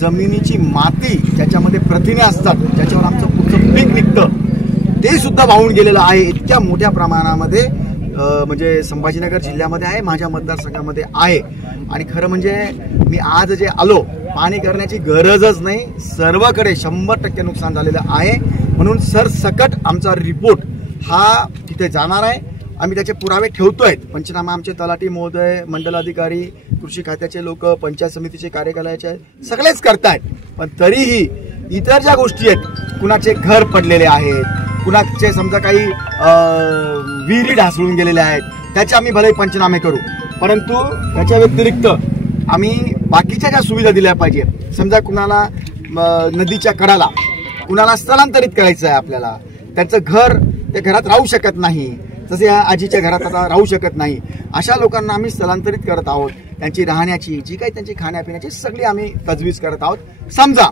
जमिनीची माती ज्याच्यामध्ये प्रथिने असतात, ज्याच्यावर आमचं पुढचं पीक निघतं, ते सुद्धा वाहून गेलेलं आहे. इतक्या मोठ्या प्रमाणामध्ये म्हणजे संभाजीनगर जिल्ह्यामध्ये आहे, माझ्या मतदारसंघामध्ये आहे. आणि खरं म्हणजे मी आज जे आलो, पाणी करण्याची गरजच नाही, सर्वकडे 100% नुकसान झालेलं आहे. म्हणून सरसकट आमचा रिपोर्ट हा तिथे जाणार आहे. आम्ही त्याचे पुरावे ठेवतोय. पंचनामा आमचे तलाठी महोदय, मंडलाधिकारी, कृषी खात्याचे लोक, पंचायत समितीचे कार्यकालाचे सगळेच करतायत. पण तरीही इतर ज्या गोष्टी आहेत, कुणाचे घर पडलेले आहेत, कुणाचे समजा काही विहिरी ढासळून गेलेल्या आहेत, त्याचे आम्ही भले पंचनामे करू, परंतु त्याच्या व्यतिरिक्त आम्ही बाकीच्या ज्या सुविधा दिल्या पाहिजे, समजा कुणाला नदीच्या कडाला कुणाला स्थलांतरित करायचं आहे, आपल्याला त्यांचं घर त्या घरात राहू शकत नाही, जसे या आजीच्या घरात आता राहू शकत नाही, अशा लोकांना आम्ही स्थलांतरित करत आहोत. त्यांची राहण्याची, जी काही त्यांची खाण्यापिण्याची सगळी आम्ही तजवीज करत आहोत. समजा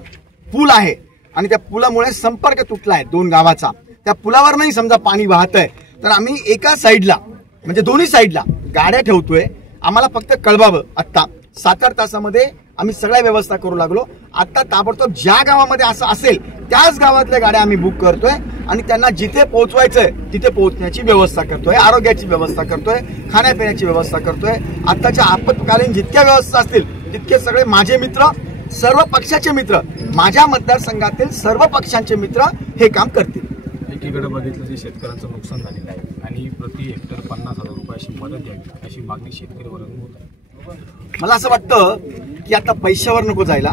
पूल आहे आणि त्या पुलामुळे संपर्क तुटला आहे 2 गावाचा, त्या पुलावर नाही समजा पाणी वाहतंय, तर आम्ही एका साईडला म्हणजे दोन्ही साईडला गाड्या ठेवतोय. आम्हाला फक्त कळवावं. आत्ता 7-8 तासामध्ये आम्ही सगळ्या व्यवस्था करू लागलो. आता ताबडतोब ज्या गावामध्ये असं असेल त्याच गावातल्या गाड्या आम्ही बुक करतोय आणि त्यांना जिथे पोहोचवायचंय तिथे पोहोचण्याची व्यवस्था करतोय, आरोग्याची व्यवस्था करतोय, खाण्यापिण्याची व्यवस्था करतोय. आत्ताच्या आपत्कालीन जितक्या व्यवस्था असतील तितके सगळे माझे मित्र, सर्व पक्षाचे मित्र, माझ्या मतदारसंघातील सर्व पक्षांचे मित्र हे काम करतील. एकीकडे बघितलं जे शेतकऱ्यांचं नुकसान झालेलं आहे आणि प्रति हेक्टर 50,000 रुपयाची मदत द्यावी अशी मागणी शेतकरी वर्गाकडून होत आहे. मला असं वाटतं की आता पैशावर नको जायला,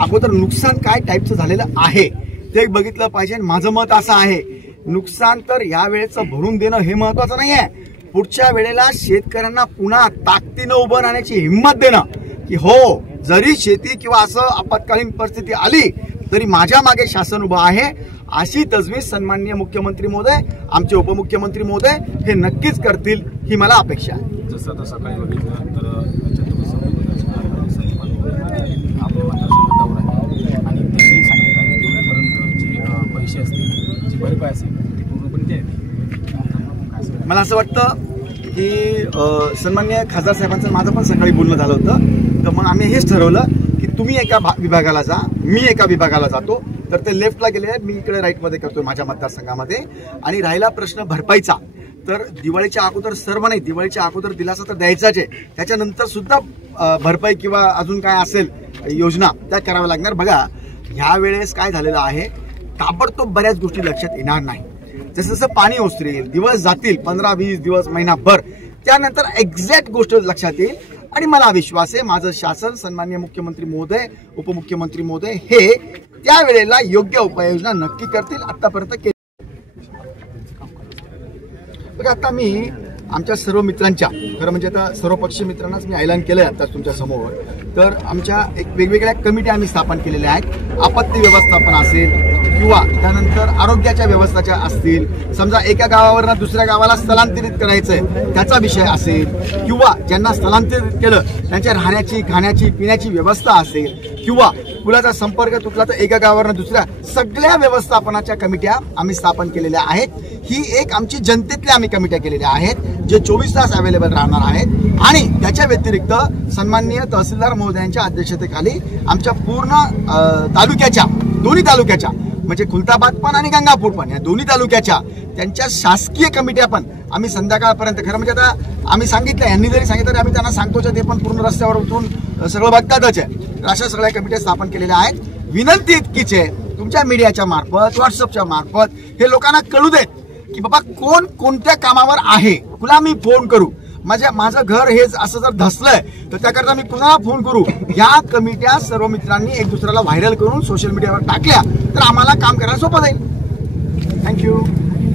अगोदर नुकसान काय टाईपचं झालेलं आहे ते बघितलं पाहिजे. माझं मत असं आहे, नुकसान तर या वेळेचं भरून देणं हे महत्वाचं नाही आहे. पुढच्या वेळेला शेतकऱ्यांना पुन्हा ताकदीनं उभं राहण्याची हिंमत देणं, की हो जरी शेती किंवा असं आपत्कालीन परिस्थिती आली तरी माझ्या मागे शासन उभं आहे, अशी तजवीज सन्माननीय मुख्यमंत्री महोदय, आमचे उपमुख्यमंत्री महोदय हे नक्कीच करतील, ही मला अपेक्षा आहे. जसं आता सकाळी बघितलं तर आपल्या मतदारसंघात आहे आणि त्यांनी सांगितलं की तेवढ्यापर्यंत जे पैसे असतील, जी भरपाई असेल ती पूर्णपणे द्यावी. मला असं वाटतं की सन्माननीय खासदार साहेबांचं माझं पण सकाळी बोलणं झालं होतं. तर मग आम्ही हेच ठरवलं की तुम्ही एका विभागाला जा, मी एका विभागाला जातो. तर ते लेफ्टला गेले आहेत, मी इकडे राईटमध्ये करतोय माझ्या मतदारसंघामध्ये. आणि राहिला प्रश्न भरपाईचा, तर दिवाळीच्या अगोदर सर्व नाही, दिवाळीच्या अगोदर दिलासा तर द्यायचाच आहे, त्याच्यानंतर सुद्धा भरपाई किंवा अजून काय असेल योजना त्या कराव्या लागणार. बघा ह्या वेळेस काय झालेलं आहे, ताबडतोब बऱ्याच गोष्टी लक्षात येणार नाही. जसं जसं पाणी ओसरेल, दिवस जातील, 15-20 दिवस, महिनाभर, त्यानंतर एक्झॅक्ट गोष्ट लक्षात येईल. आणि मला विश्वास आहे माझं शासन, सन्माननीय मुख्यमंत्री महोदय, उपमुख्यमंत्री महोदय हे त्यावेळेला योग्य उपाययोजना नक्की करतील. आतापर्यंत केली. बघा आता मी आमच्या सर्व मित्रांच्या, खरं म्हणजे आता सर्वपक्षीय मित्रांनाच मी ऐलान केलंय आता तुमच्या समोर. तर आमच्या एक वेगवेगळ्या कमिट्या आम्ही स्थापन केलेल्या आहेत. आपत्ती व्यवस्थापन असेल किंवा त्यानंतर आरोग्याच्या व्यवस्थाच्या असतील, समजा एका गावावरनं दुसऱ्या गावाला स्थलांतरित करायचंय त्याचा विषय असेल, किंवा ज्यांना स्थलांतरित केलं त्यांच्या राहण्याची, खाण्याची, पिण्याची व्यवस्था असेल, किंवा पुलाचा संपर्क तुटला तर एका गावावरनं दुसऱ्या, सगळ्या व्यवस्थापनाच्या कमिट्या आम्ही स्थापन केलेल्या आहेत. ही एक आमची जनतेतल्या आम्ही कमिट्या केलेल्या आहेत जे 24 तास अवेलेबल राहणार आहेत. आणि त्याच्या व्यतिरिक्त सन्माननीय तहसीलदार महोदयांच्या अध्यक्षतेखाली आमच्या पूर्ण तालुक्याच्या, दोन्ही तालुक्याच्या म्हणजे खुलताबाद पण आणि गंगापूर पण, या दोन्ही तालुक्याच्या त्यांच्या शासकीय कमिट्या पण आम्ही संध्याकाळपर्यंत, खरं म्हणजे आता आम्ही सांगितलं, यांनी जरी सांगितलं तरी आम्ही त्यांना सांगतोच, ते पण पूर्ण रस्त्यावर उतरून सगळं बघतातच आहे. अशा सगळ्या कमिट्या स्थापन केलेल्या आहेत. विनंती इतकीच आहे, तुमच्या मीडियाच्या मार्फत, व्हॉट्सअपच्या मार्फत हे लोकांना कळू देत की बाबा कोण कोणत्या कामावर आहे, तुला मी फोन करू, माझं घर हे असं जर धसलंय तर त्याकरता मी कुणाला फोन करू. या कमिट्या सर्व मित्रांनी एक दुसऱ्याला व्हायरल करून सोशल मीडियावर टाकल्या तर आम्हाला काम करायला सोपं जाईल. थँक्यू.